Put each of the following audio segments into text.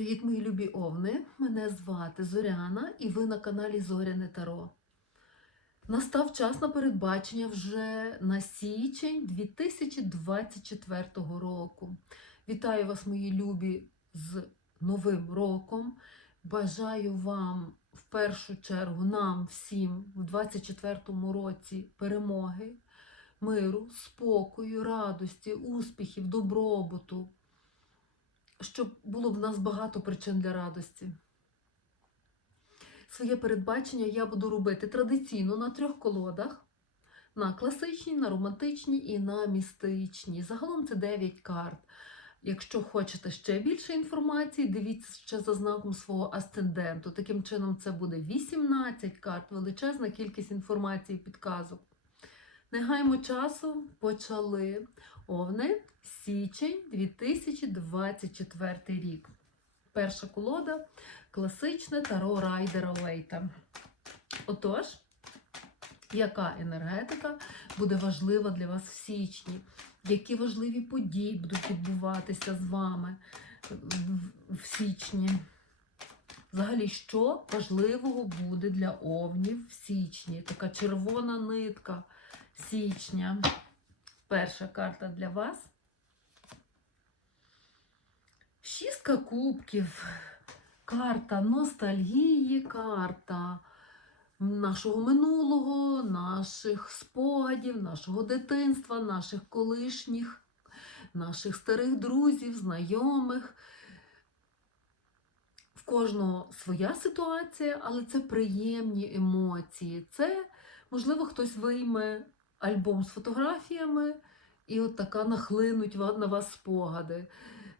Привіт, мої любі овни! Мене звати Зоряна і ви на каналі Зоряне Таро. Настав час на передбачення вже на січень 2024 року. Вітаю вас, мої любі, з Новим роком. Бажаю вам в першу чергу, нам всім в 2024 році перемоги, миру, спокою, радості, успіхів, добробуту щоб було в нас багато причин для радості. Своє передбачення я буду робити традиційно на трьох колодах: на класичній, на романтичній і на містичній. Загалом це 9 карт. Якщо хочете ще більше інформації, дивіться ще за знаком свого асценденту. Таким чином, це буде 18 карт, величезна кількість інформації підказок. Не гаймо часу, почали. Овни, січень 2024 рік. Перша колода класичне таро Райдера Уейта. Отож, яка енергетика буде важлива для вас в січні? Які важливі події будуть відбуватися з вами в січні? Взагалі, що важливого буде для овнів в січні? Така червона нитка січня. Перша карта для вас. Шістка кубків. Карта ностальгії, карта нашого минулого, наших спогадів, нашого дитинства, наших колишніх, наших старих друзів, знайомих. В кожного своя ситуація, але це приємні емоції. Це, можливо, хтось вийме альбом з фотографіями, і от така нахлинуть на вас спогади.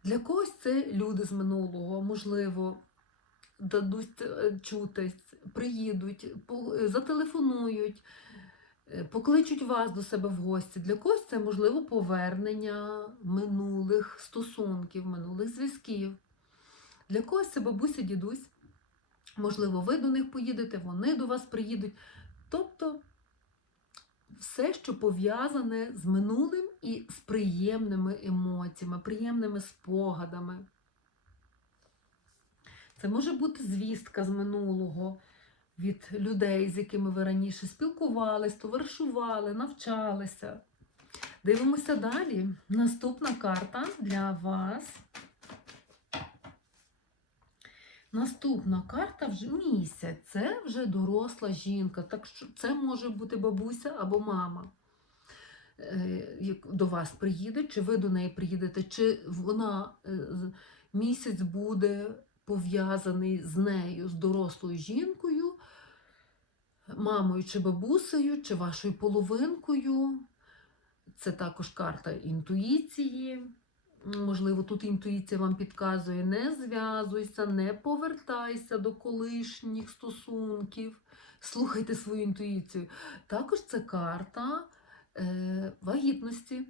Для когось це люди з минулого, можливо, дадуть е, чутись, приїдуть, зателефонують, е, покличуть вас до себе в гості. Для когось це можливо повернення минулих стосунків, минулих зв'язків. Для когось це бабуся, дідусь. Можливо, ви до них поїдете, вони до вас приїдуть. Тобто все, що пов'язане з минулим і з приємними емоціями, приємними спогадами. Це може бути звістка з минулого від людей, з якими ви раніше спілкувались, товаришували, навчалися. Дивимося далі. Наступна карта для вас. Наступна карта вже місяць. Це вже доросла жінка. Так що це може бути бабуся або мама. Е, до вас приїде, чи ви до неї приїдете, чи вона е, місяць буде пов'язаний з нею, з дорослою жінкою, мамою чи бабусею, чи вашою половинкою. Це також карта інтуїції. Можливо, тут інтуїція вам підказує: не зв'язуйся, не повертайся до колишніх стосунків. Слухайте свою інтуїцію. Також це карта е, вагітності.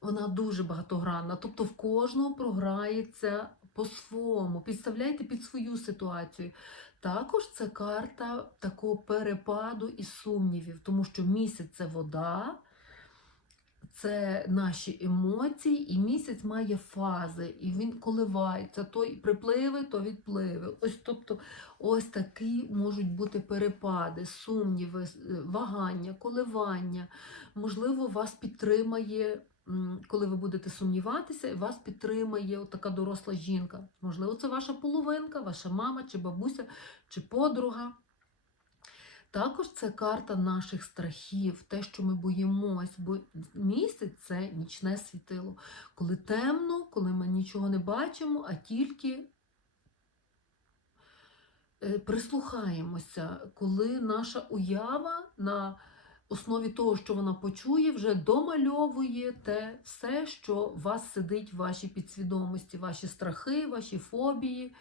Вона дуже багатогранна. Тобто в кожного програється по-своєму. Підставляйте під свою ситуацію. Також це карта такого перепаду і сумнівів, тому що місяць це вода це наші емоції, і місяць має фази, і він коливається, то припливи, то відпливи. Ось тобто, ось такі можуть бути перепади, сумніви, вагання, коливання. Можливо, вас підтримає. Коли ви будете сумніватися, вас підтримає така доросла жінка. Можливо, це ваша половинка, ваша мама, чи бабуся, чи подруга. Також це карта наших страхів, те, що ми боїмось, бо місяць це нічне світило. Коли темно, коли ми нічого не бачимо, а тільки е, прислухаємося, коли наша уява на основі того, що вона почує, вже домальовує те все, що у вас сидить в вашій підсвідомості, ваші страхи, ваші фобії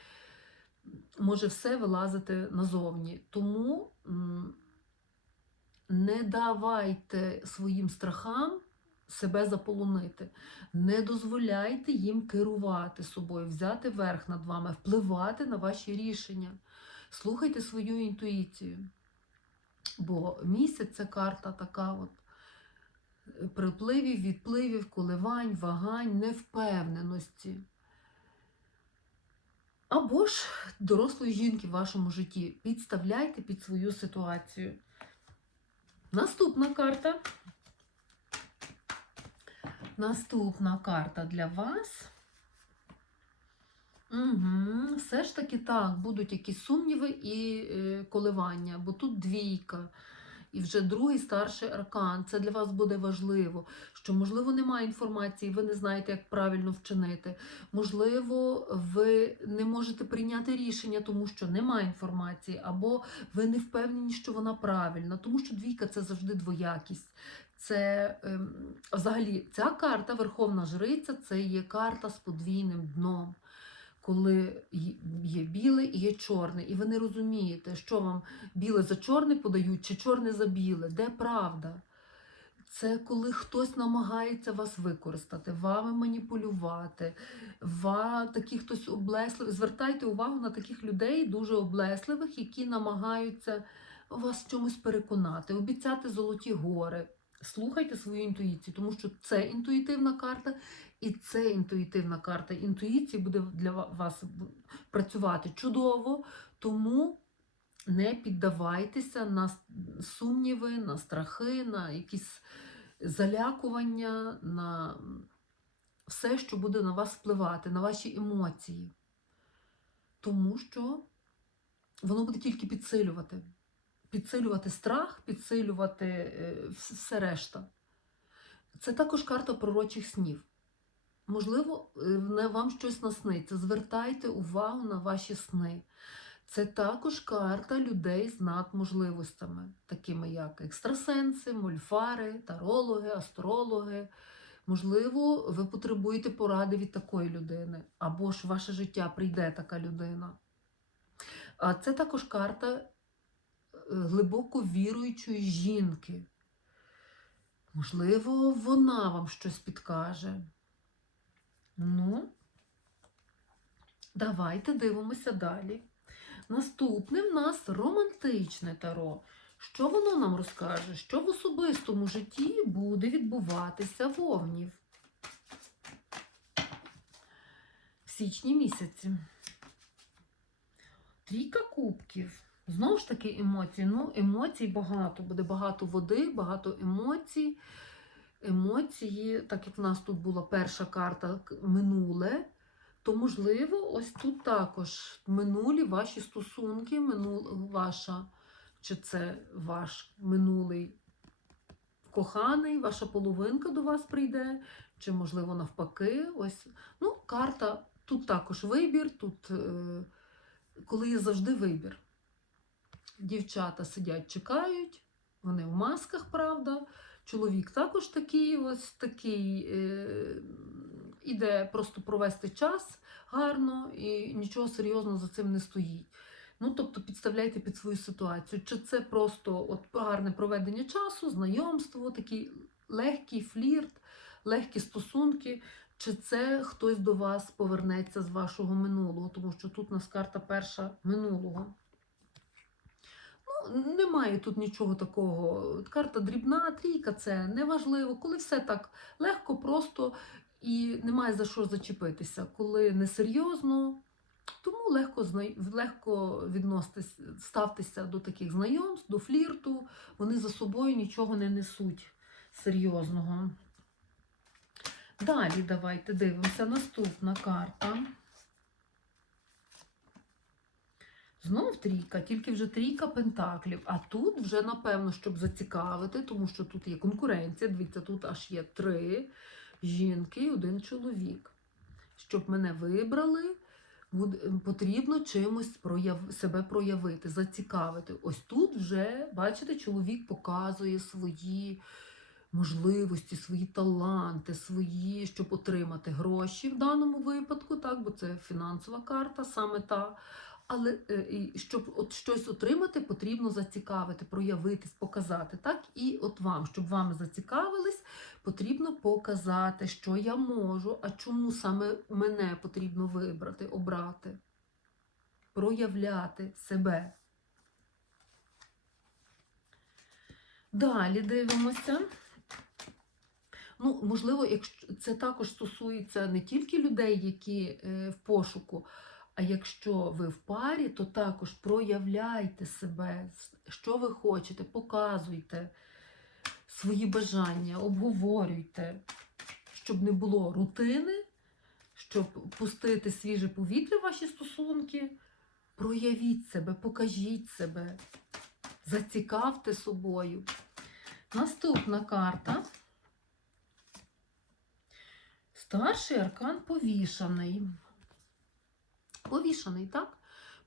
може все вилазити назовні. Тому не давайте своїм страхам себе заполонити. Не дозволяйте їм керувати собою, взяти верх над вами, впливати на ваші рішення. Слухайте свою інтуїцію. Бо місяць це карта така от припливів, відпливів, коливань, вагань, невпевненості. Або ж дорослої жінки в вашому житті. Підставляйте під свою ситуацію. Наступна карта. Наступна карта для вас. Угу. Все ж таки так, будуть якісь сумніви і е, коливання, бо тут двійка. І вже другий старший аркан. Це для вас буде важливо, що, можливо, немає інформації, ви не знаєте, як правильно вчинити. Можливо, ви не можете прийняти рішення, тому що немає інформації, або ви не впевнені, що вона правильна, тому що двійка це завжди двоякість. Це ем, взагалі ця карта, Верховна Жриця, це є карта з подвійним дном. Коли є біле і є чорне, і ви не розумієте, що вам біле за чорне подають, чи чорне за біле, де правда? Це коли хтось намагається вас використати, вами маніпулювати, ва, такий хтось облесливий. Звертайте увагу на таких людей, дуже облесливих, які намагаються вас чомусь переконати, обіцяти золоті гори. Слухайте свою інтуїцію, тому що це інтуїтивна карта, і це інтуїтивна карта. Інтуїція буде для вас працювати чудово, тому не піддавайтеся на сумніви, на страхи, на якісь залякування, на все, що буде на вас впливати, на ваші емоції. Тому що воно буде тільки підсилювати. Підсилювати страх, підсилювати е, все решта. Це також карта пророчих снів. Можливо, е, вам щось насниться. Звертайте увагу на ваші сни. Це також карта людей з надможливостями, такими як екстрасенси, мольфари, тарологи, астрологи. Можливо, ви потребуєте поради від такої людини, або ж в ваше життя прийде така людина. А це також карта е, глибоко віруючої жінки. Можливо, вона вам щось підкаже. Ну, давайте дивимося далі. Наступне в нас романтичне таро. Що воно нам розкаже? Що в особистому житті буде відбуватися в Овнів? В січні місяці. Трійка кубків. Знову ж таки, емоції. Ну, емоцій багато. Буде багато води, багато емоцій. Емоції, так як в нас тут була перша карта минуле, то можливо, ось тут також минулі ваші стосунки, минул, ваша, чи це ваш минулий коханий, ваша половинка до вас прийде, чи, можливо, навпаки. Ось. Ну, карта, тут також вибір, тут е, коли є завжди вибір. Дівчата сидять, чекають, вони в масках, правда. Чоловік також такий, ось такий, е, іде просто провести час гарно і нічого серйозного за цим не стоїть. Ну, тобто підставляйте під свою ситуацію. Чи це просто от гарне проведення часу, знайомство, такий легкий флірт, легкі стосунки, чи це хтось до вас повернеться з вашого минулого, тому що тут у нас карта перша минулого. Ну, немає тут нічого такого. Карта дрібна, трійка це неважливо, коли все так легко, просто і немає за що зачепитися. Коли несерйозно, тому легко, легко відноситись, ставтеся до таких знайомств, до флірту. Вони за собою нічого не несуть серйозного. Далі давайте дивимося. Наступна карта. Знов трійка, тільки вже трійка пентаклів. А тут вже, напевно, щоб зацікавити, тому що тут є конкуренція. Дивіться, тут аж є три жінки і один чоловік. Щоб мене вибрали, потрібно чимось прояв... себе проявити, зацікавити. Ось тут вже, бачите, чоловік показує свої можливості, свої таланти, свої, щоб отримати гроші в даному випадку, так, бо це фінансова карта, саме та. Але е, щоб от щось отримати, потрібно зацікавити, проявитись, показати. Так? І от вам, щоб вами зацікавились, потрібно показати, що я можу, а чому саме мене потрібно вибрати, обрати, проявляти себе. Далі дивимося. Ну, можливо, якщо це також стосується не тільки людей, які е, в пошуку, А якщо ви в парі, то також проявляйте себе, що ви хочете, показуйте свої бажання, обговорюйте, щоб не було рутини, щоб пустити свіже повітря в ваші стосунки. Проявіть себе, покажіть себе, зацікавте собою. Наступна карта. Старший аркан повішаний. Повішаний, так?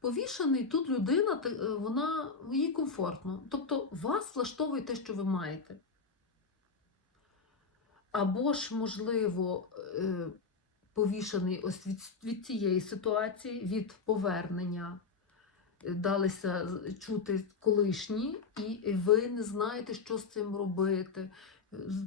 Повішаний тут людина, е, вона їй комфортно. Тобто вас влаштовує те, що ви маєте. Або ж, можливо, е, повішаний ось від, від цієї ситуації, від повернення. Е, Далися чути колишні, і ви не знаєте, що з цим робити.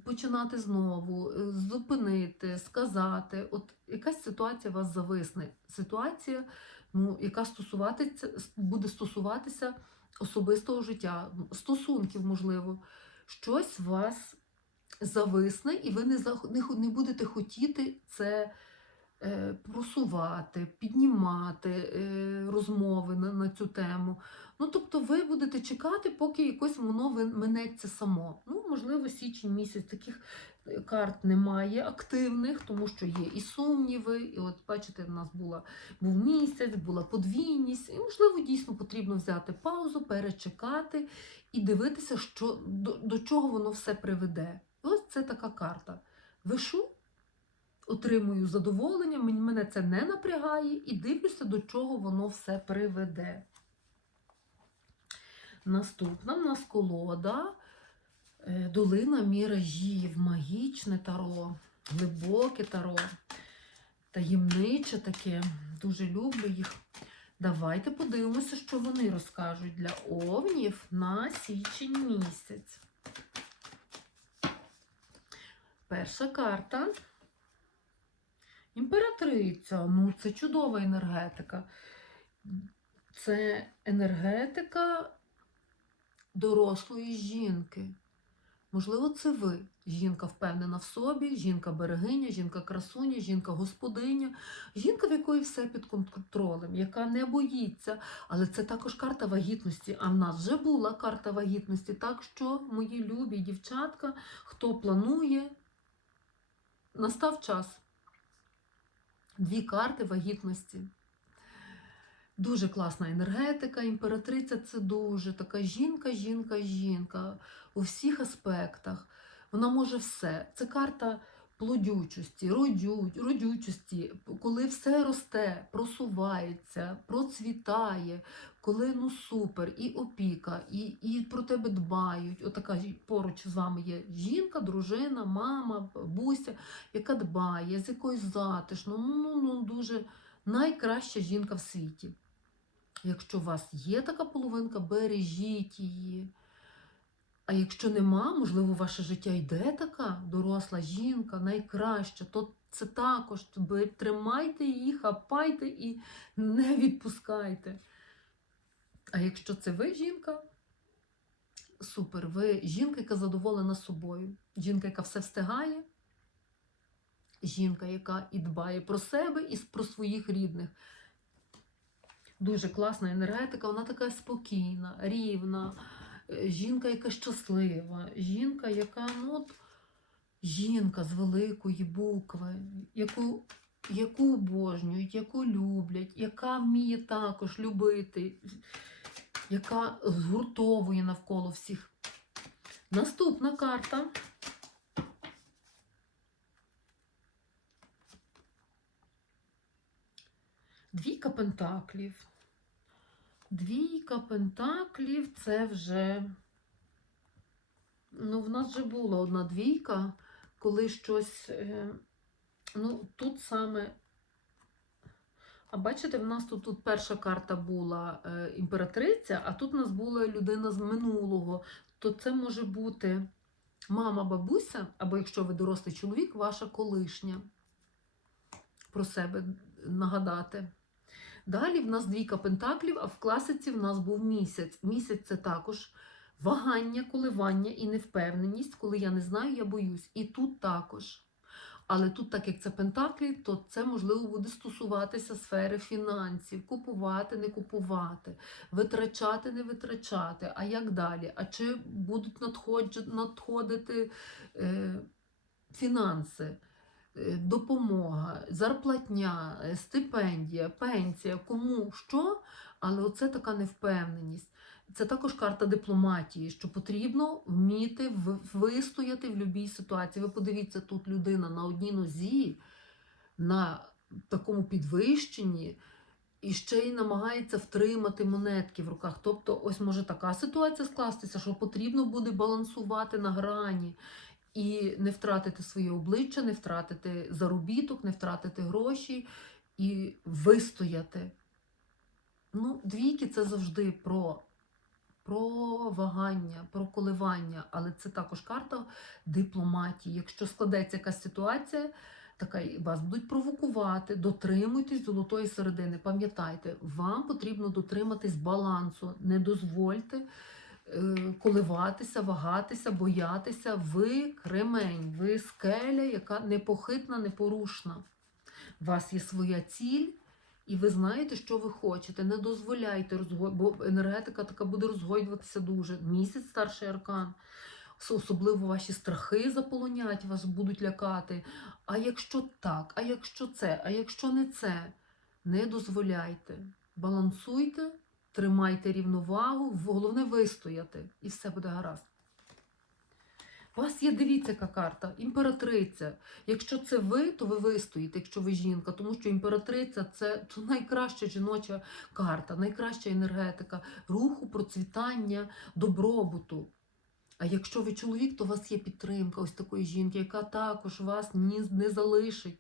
Починати знову, е, зупинити, сказати. От якась ситуація вас зависне. Ситуація, ну, яка стосуватися, буде стосуватися особистого життя, стосунків, можливо. Щось вас зависне, і ви не, не, будете хотіти це просувати, піднімати е, розмови на, на цю тему. Ну, тобто ви будете чекати, поки якось воно минеться само. Ну, можливо, січень місяць таких е, карт немає активних, тому що є і сумніви, і от бачите, в нас була, був місяць, була подвійність, і, можливо, дійсно потрібно взяти паузу, перечекати і дивитися, що, до, до чого воно все приведе. І ось це така карта. Вишу, отримую задоволення, мен- мене це не напрягає, і дивлюся, до чого воно все приведе. Наступна в нас колода е, Долина міражів, магічне таро, глибоке таро, таємниче таке. Дуже люблю їх. Давайте подивимося, що вони розкажуть для овнів на січень місяць. Перша карта. Імператриця. Ну, це чудова енергетика. Це енергетика дорослої жінки. Можливо, це ви. Жінка впевнена в собі, жінка берегиня, жінка красуня, жінка господиня, жінка, в якої все під контролем, яка не боїться. Але це також карта вагітності. А в нас вже була карта вагітності. Так що, мої любі дівчатка, хто планує, настав час. Дві карти вагітності. Дуже класна енергетика, імператриця це дуже така жінка, жінка, жінка у всіх аспектах. Вона може все. Це карта плодючості, родю, родючості, коли все росте, просувається, процвітає, коли ну супер, і опіка, і, і про тебе дбають. Отака поруч з вами є жінка, дружина, мама, бабуся, яка дбає, з якоюсь затишно, ну, ну, ну дуже найкраща жінка в світі. Якщо у вас є така половинка, бережіть її. А якщо нема, можливо, ваше життя йде така доросла жінка, найкраща, то це також тримайте її, хапайте і не відпускайте. А якщо це ви жінка, супер, ви жінка, яка задоволена собою, жінка, яка все встигає, жінка, яка і дбає про себе і про своїх рідних. Дуже класна енергетика, вона така спокійна, рівна. Е, Жінка, яка щаслива, жінка, яка ну, от, жінка з великої букви, яку, яку обожнюють, яку люблять, яка вміє також любити, яка згуртовує навколо всіх. Наступна карта. Двійка пентаклів. Двійка пентаклів це вже. Ну, в нас вже була одна двійка, коли щось. е, Ну, тут саме. А бачите, в нас тут, тут перша карта була е, імператриця, а тут у нас була людина з минулого. То це може бути мама, бабуся, або якщо ви дорослий чоловік, ваша колишня. Про себе нагадати. Далі в нас двійка пентаклів, а в класиці в нас був місяць. Місяць це також вагання, коливання і невпевненість. Коли я не знаю, я боюсь. І тут також. Але тут, так як це пентаклі, то це можливо буде стосуватися сфери фінансів, купувати, не купувати, витрачати, не витрачати. А як далі? А чи будуть надходити е, фінанси? е, Допомога, зарплатня, е, стипендія, пенсія, кому що, але оце така невпевненість. Це також карта дипломатії, що потрібно вміти вистояти в будь-якій ситуації. Ви подивіться, тут людина на одній нозі, на такому підвищенні, і ще й намагається втримати монетки в руках. Тобто, ось може така ситуація скластися, що потрібно буде балансувати на грані і не втратити своє обличчя, не втратити заробіток, не втратити гроші і вистояти. Ну, двійки це завжди про, про вагання, про коливання, але це також карта дипломатії. Якщо складеться якась ситуація, така вас будуть провокувати, дотримуйтесь золотої середини. Пам'ятайте, вам потрібно дотриматись балансу. Не дозвольте е, коливатися, вагатися, боятися. Ви кремень, ви скеля, яка непохитна, непорушна. У вас є своя ціль. І ви знаєте, що ви хочете. Не дозволяйте розгой... бо енергетика така буде розгойдуватися дуже. Місяць старший аркан. Особливо ваші страхи заполонять, вас будуть лякати. А якщо так, а якщо це, а якщо не це, не дозволяйте. Балансуйте, тримайте рівновагу, головне вистояти, і все буде гаразд. У вас є, дивіться, яка карта, імператриця. Якщо це ви, то ви вистоїте, якщо ви жінка, тому що імператриця це найкраща жіноча карта, найкраща енергетика руху, процвітання, добробуту. А якщо ви чоловік, то у вас є підтримка ось такої жінки, яка також вас ні, не залишить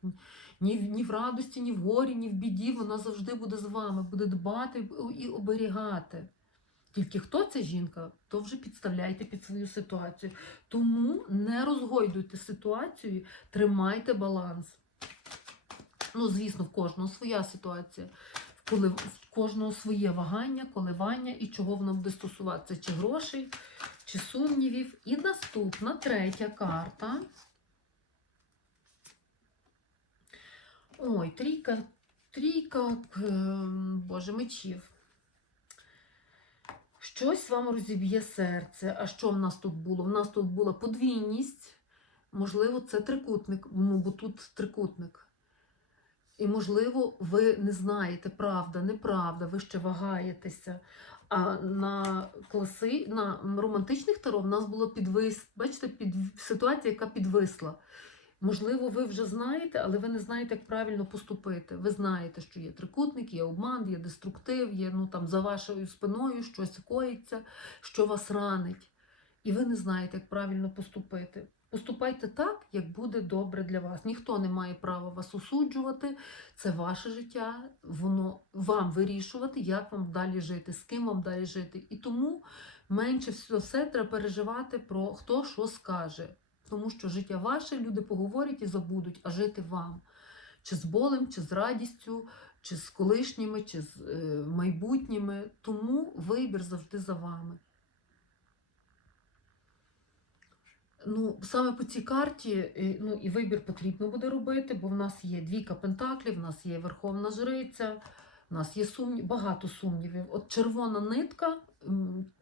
ні, ні в радості, ні в горі, ні в біді. Вона завжди буде з вами, буде дбати і оберігати. Тільки хто ця жінка, то вже підставляйте під свою ситуацію. Тому не розгойдуйте ситуацію, тримайте баланс. Ну, звісно, в кожного своя ситуація, коли в кожного своє вагання, коливання і чого воно буде стосуватися, чи грошей, чи сумнівів. І наступна третя карта. Ой, трійка, трійка, ем, боже, мечів. Щось вам розіб'є серце. А що в нас тут було? В нас тут була подвійність. Можливо, це трикутник, ну, бо тут трикутник. І, можливо, ви не знаєте, правда, неправда, ви ще вагаєтеся. А на класи, на романтичних таро в нас було підвис, бачите, під, ситуація, яка підвисла. Можливо, ви вже знаєте, але ви не знаєте, як правильно поступити. Ви знаєте, що є трикутник, є обман, є деструктив, є ну, там, за вашою спиною щось коїться, що вас ранить. І ви не знаєте, як правильно поступити. Поступайте так, як буде добре для вас. Ніхто не має права вас осуджувати. Це ваше життя, воно вам вирішувати, як вам далі жити, з ким вам далі жити. І тому менше всього все треба переживати про хто що скаже. Тому що життя ваше, люди поговорять і забудуть, а жити вам. Чи з болем, чи з радістю, чи з колишніми, чи з е, майбутніми. Тому вибір завжди за вами. Ну, саме по цій карті е, ну, і вибір потрібно буде робити, бо в нас є двійка пентаклів, в нас є Верховна Жриця, в нас є сумнів, багато сумнівів. От червона нитка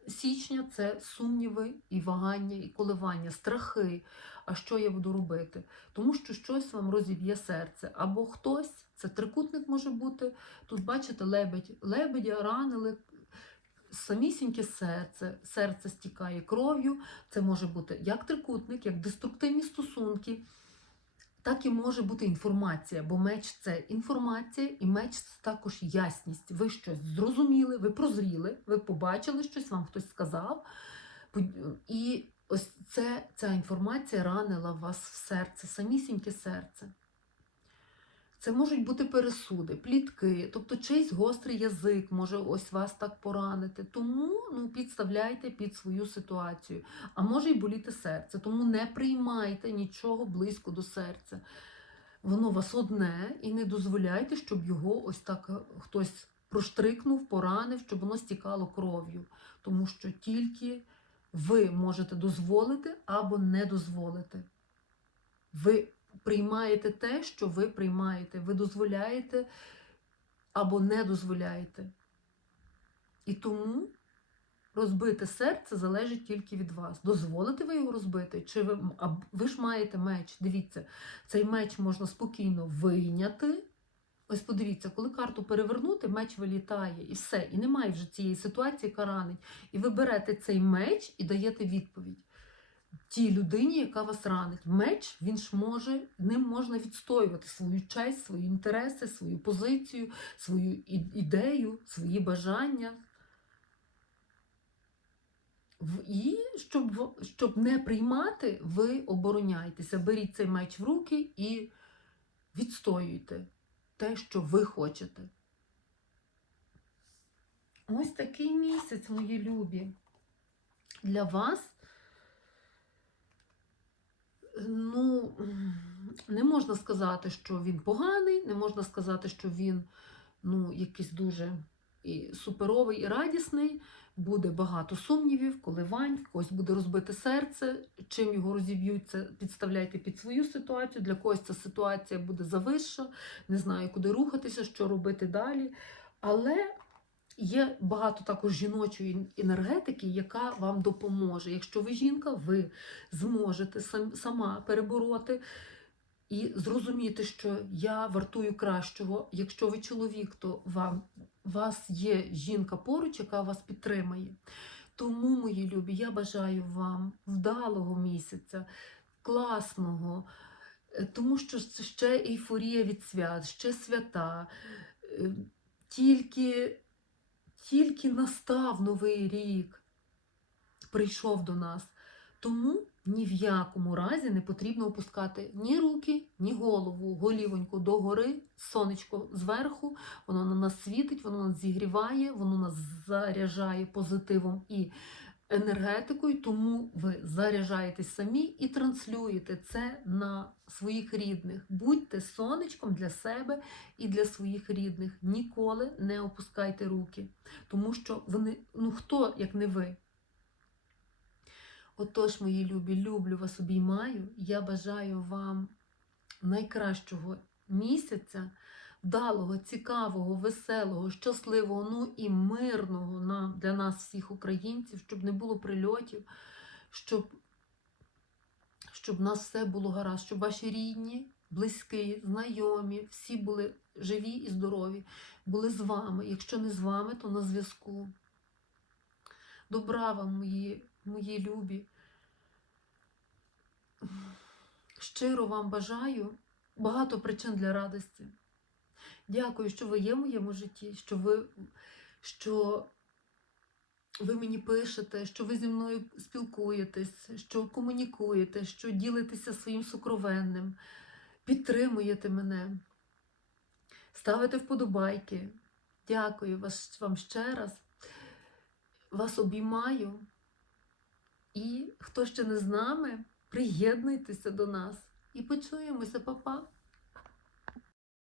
січня це сумніви і вагання, і коливання, страхи. А що я буду робити? Тому що щось вам розіб'є серце. Або хтось, це трикутник може бути. Тут, бачите, лебедь, лебедя ранили. Самісіньке серце, серце стікає кров'ю. Це може бути як трикутник, як деструктивні стосунки, так і може бути інформація, бо меч це інформація, і меч це також ясність. Ви щось зрозуміли, ви прозріли, ви побачили щось, вам хтось сказав. І ось це, ця інформація ранила вас в серце, самісіньке серце. Це можуть бути пересуди, плітки, тобто чийсь гострий язик може ось вас так поранити. Тому ну, підставляйте під свою ситуацію. А може й боліти серце. Тому не приймайте нічого близько до серця. Воно вас одне, і не дозволяйте, щоб його ось так хтось проштрикнув, поранив, щоб воно стікало кров'ю. Тому що тільки ви можете дозволити або не дозволити. Ви приймаєте те, що ви приймаєте. Ви дозволяєте або не дозволяєте. І тому розбите серце залежить тільки від вас. Дозволите ви його розбити? Чи ви, а ви ж маєте меч? Дивіться, цей меч можна спокійно вийняти. Ось подивіться, коли карту перевернути, меч вилітає і все. І немає вже цієї ситуації, яка ранить. І ви берете цей меч і даєте відповідь тій людині, яка вас ранить. Меч він ж може, ним можна відстоювати свою честь, свої інтереси, свою позицію, свою ідею, свої бажання. І щоб, щоб не приймати, ви обороняєтеся. Беріть цей меч в руки і відстоюйте те, що ви хочете. Ось такий місяць, мої любі. Для вас, ну, не можна сказати, що він поганий, не можна сказати, що він ну, якийсь дуже і суперовий і радісний. Буде багато сумнівів, коливань, когось буде розбите серце. Чим його розіб'ють, це підставляйте під свою ситуацію. Для когось ця ситуація буде завища, не знаю, куди рухатися, що робити далі. Але є багато також жіночої енергетики, яка вам допоможе. Якщо ви жінка, ви зможете сама перебороти і зрозуміти, що я вартую кращого. Якщо ви чоловік, то вам, вас є жінка поруч, яка вас підтримає. Тому, мої любі, я бажаю вам вдалого місяця, класного, е, тому що це ще ейфорія від свят, ще свята. Е, Тільки, тільки настав новий рік, прийшов до нас. Тому ні в якому разі не потрібно опускати ні руки, ні голову, голівоньку догори, сонечко зверху, воно на нас світить, воно нас зігріває, воно нас заряджає позитивом і енергетикою, тому ви заряджаєтесь самі і транслюєте це на своїх рідних. Будьте сонечком для себе і для своїх рідних. Ніколи не опускайте руки, тому що вони, ну хто, як не ви? Отож, мої любі, люблю вас, обіймаю. Я бажаю вам найкращого місяця, вдалого, цікавого, веселого, щасливого, ну і мирного нам, для нас, всіх українців, щоб не було прильотів, щоб, щоб нас все було гаразд, щоб ваші рідні, близькі, знайомі, всі були живі і здорові, були з вами. Якщо не з вами, то на зв'язку. Добра вам, мої, мої любі. Щиро вам бажаю багато причин для радості. Дякую, що ви є в моєму житті, що ви, що ви мені пишете, що ви зі мною спілкуєтесь, що комунікуєте, що ділитеся своїм сукровенним, підтримуєте мене, ставите вподобайки. Дякую вас, вам ще раз. Вас обіймаю. І хто ще не з нами, приєднуйтеся до нас і почуємося, Па-па!